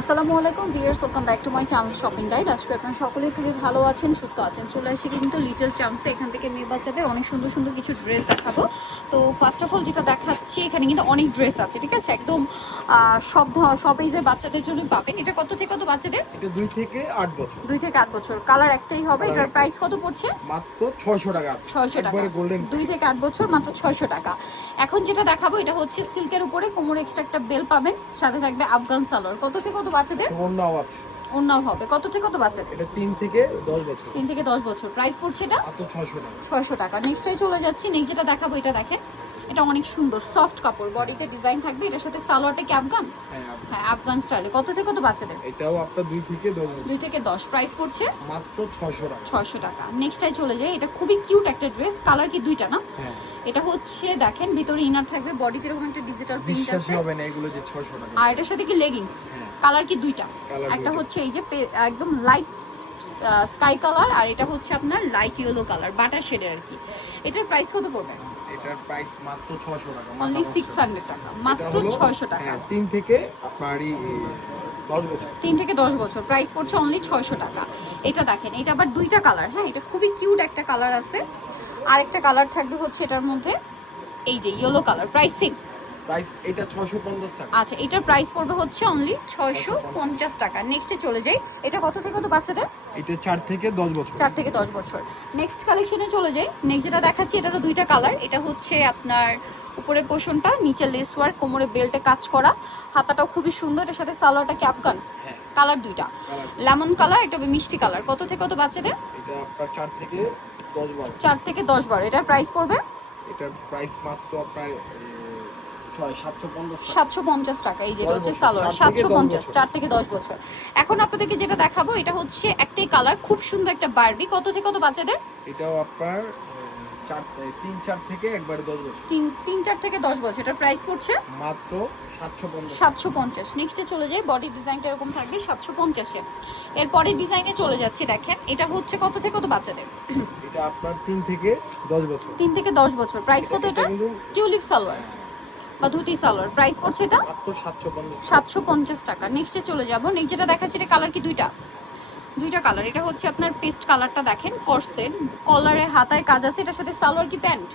আসসালামু আলাইকুম viewers welcome back to my channel shopping guide আজকে আপনারা সকলেই খুবই ভালো আছেন সুস্থ আছেন। চলে আসি কিন্তু লিটল চামসে এখান থেকে মেয়ে বাচ্চাদের অনেক সুন্দর সুন্দর কিছু ড্রেস দেখাবো। তো ফার্স্ট অফ অল যেটা দেখাচ্ছি এখানে কিন্তু অনেক ড্রেস আছে ঠিক আছে? একদম সব সব এই যে বাচ্চাদের জন্য পাবেন। এটা কত থেকে কত বাচ্চাদের? এটা দুই থেকে আট বছর। দুই থেকে আট বছর। কালার একটাই হবে। এটার প্রাইস কত পড়ছে? মাত্র ছয়শো টাকা আছে। ছয়শো টাকা। গোল্ডেন দুই থেকে আট বছর মাত্র ছয়শো টাকা। এখন যেটা দেখাবো এটা হচ্ছে সিল্কের উপরে। কোমর এক্সট্রা একটা বেল পাবেন। সাথে থাকবে আফগান সালোয়ার। কত থেকে কত বাচ্চাদের? অন্যও আছে। অন্যাও হবে। কত থেকে কত বাচ্চাদের? এটা তিন থেকে দশ বছর। তিন থেকে দশ বছর। প্রাইস পড়ছে এটা? মাত্র ছয়শো টাকা। ছয়শো টাকা। নেক্সটে চলে যাচ্ছি। নেক্সট যেটা দেখাবো এটা দেখেন। এটা অনেক সুন্দর সফট কাপড়। বডিতে ডিজাইন থাকবে এটার সাথে সালোয়ারটা কি আফগান? হ্যাঁ হ্যাঁ আফগান স্টাইলে কত থেকে কত বাচ্চাদের? এটাও আপনার দুই থেকে দশ বছর। দুই থেকে দশ। প্রাইস পড়ছে? মাত্র ছয়শো টাকা। ছয়শো টাকা। নেক্সটাই চলে যাই। এটা খুবই কিউট একটা ড্রেস কালার কি দুইটা না? হ্যাঁ। এটা হচ্ছে দেখেন ভিতরে ইনার থাকবে। বডিতে এরকম একটা ডিজিটাল প্রিন্ট আছে। বিশ্বাসই হবে না এগুলো যে ছয়শো টাকা। আর এটার সাথে কি লেগিংস হ্যাঁ। কালার কি দুইটা? একটা হচ্ছে এই যে একদম লাইট স্কাই কালার আর এটা হচ্ছে আপনার লাইট ইয়েলো কালার বাটার শেডের আর কি। এটার প্রাইস কত পড়বে? এটার প্রাইস মাত্র ছয়শো টাকা অনলি মাথা সিক্স নষ্ট। হান্ড্রেড টাকা মাত্র হলো- ছয়শো টাকা। হ্যাঁ তিন থেকে আপনারই এই, এই, দশ বছর। তিন থেকে দশ বছর প্রাইস পড়ছে অনলি ছয়শো টাকা। এটা দেখেন এটা আবার দুইটা কালার হ্যাঁ এটা খুবই কিউট একটা কালার আছে। আরেকটা কালার থাকবে হচ্ছে এটার মধ্যে এই যে yellow colour price same price এটা ছয়শো পঞ্চাশ টাকা। আচ্ছা এটার প্রাইস পড়বে হচ্ছে অনলি ছয়শো পঞ্চাশ টাকা। নেক্সটে চলে যাই। এটা কত থেকে কত বাচ্চাদের? এটা চার থেকে দশ বছর। চার থেকে দশ বছর। নেক্সট কালেকশনে চলে যাই। নেক্সট যেটা দেখাচ্ছি এটারও দুইটা কালার এটা হচ্ছে আপনার উপরের পোর্শনটা নিচে লেস ওয়ার্ক কোমরে বেল্টে কাজ করা। হাতাটাও খুবই সুন্দর। এটার সাথে সালোয়ারটা কি আফগান হ্যাঁ। কালার দুইটা। লেমন কালার এটা হবে মিষ্টি কালার কত থেকে কত বাচ্চাদের? এটা আপনার চার থেকে দশ বারো। চার থেকে দশ বারো। এটার প্রাইস পড়বে? এটার প্রাইস মাত্র আপনার সাতশো পঞ্চাশ টাকা। এই যেটা হচ্ছে সালোয়ার। সাতশো পঞ্চাশ। চার থেকে দশ বছর। এখন আপনাদেরকে যেটা দেখাবো এটা হচ্ছে একটাই কালার খুব সুন্দর একটা বারবি। কত থেকে কত বাচ্চাদের? এটাও আপনার তিন চার থেকে একবারে দশ বছর। তিন চার থেকে দশ বছর। এটার প্রাইস পড়ছে? মাত্র সাতশো পঞ্চাশ নেক্সটে চলে যাই বডির ডিজাইনটা এরকম থাকবে সাতশো পঞ্চাশে এর পরের ডিজাইনে চলে যাচ্ছে দেখেন। এটা হচ্ছে কত থেকে কত বাচ্চাদের? এটা আপনার তিন থেকে দশ বছর। তিন থেকে দশ বছর। প্রাইস কত এটা টিউলিপ সালোয়ার। ধুতি সালোয়ার। প্রাইস পড়ছে এটা? সাতশো পঞ্চাশ টাকা। নেক্সটে চলে যাব। নেক্সট যেটা দেখাচ্ছি এটা কালার কি? দুইটা। দুইটা কালার এটা হচ্ছে আপনার পেস্ট কালারটা দেখেন কর্সের কলারে হাতায় কাজ আছে। এটার সাথে সালোয়ার কি? প্যান্ট।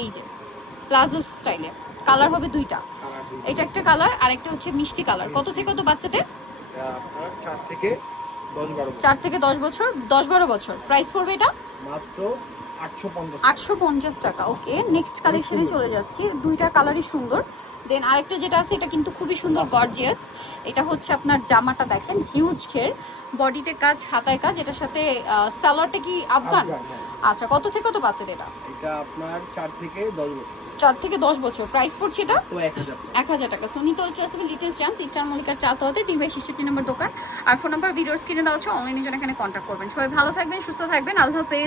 এই যে প্লাজো স্টাইলে। কালার হবে দুইটা। এটা একটা কালার আর একটা হচ্ছে মিষ্টি কালার কত থেকে কত বাচ্চাদের? চার থেকে দশ বারো বছর। চার থেকে দশ বছর? দশ বারো বছর। প্রাইস পড়বে এটা? মাত্র আটশো পঞ্চাশ টাকা। ওকে। নেক্সট কালেকশনে চলে যাচ্ছি। দুইটা কালারই সুন্দর। দেন আরেকটা যেটা আছে এটা কিন্তু খুবই সুন্দর গর্জিয়াস এটা হচ্ছে আপনার জামাটা দেখেন হিউজ ঘের। বডিতে কাজ হাতায় কাজ। এটার সাথে সালোয়ারটা কি আফগান? হ্যাঁ। আচ্ছা কত থেকে কত বাচ্চাদের এটা? এটা আপনার চার থেকে দশ বছর। চার থেকে দশ বছর। প্রাইস পড়ছে এটা? এক হাজার টাকা। সোনি তো চয়েস লিটল চান্স ইস্টার মল্লিকার চালতে হতে তিন বাই ছেষট্টি নম্বর দোকান। আর ফোন নাম্বার ভিডিওস কিনে দেওয়া হচ্ছে অনলাইনে জন্য এখানে কন্ট্যাক্ট করবেন। সবাই ভালো থাকবেন সুস্থ থাকবেন। আল্লাহ হাফেজ।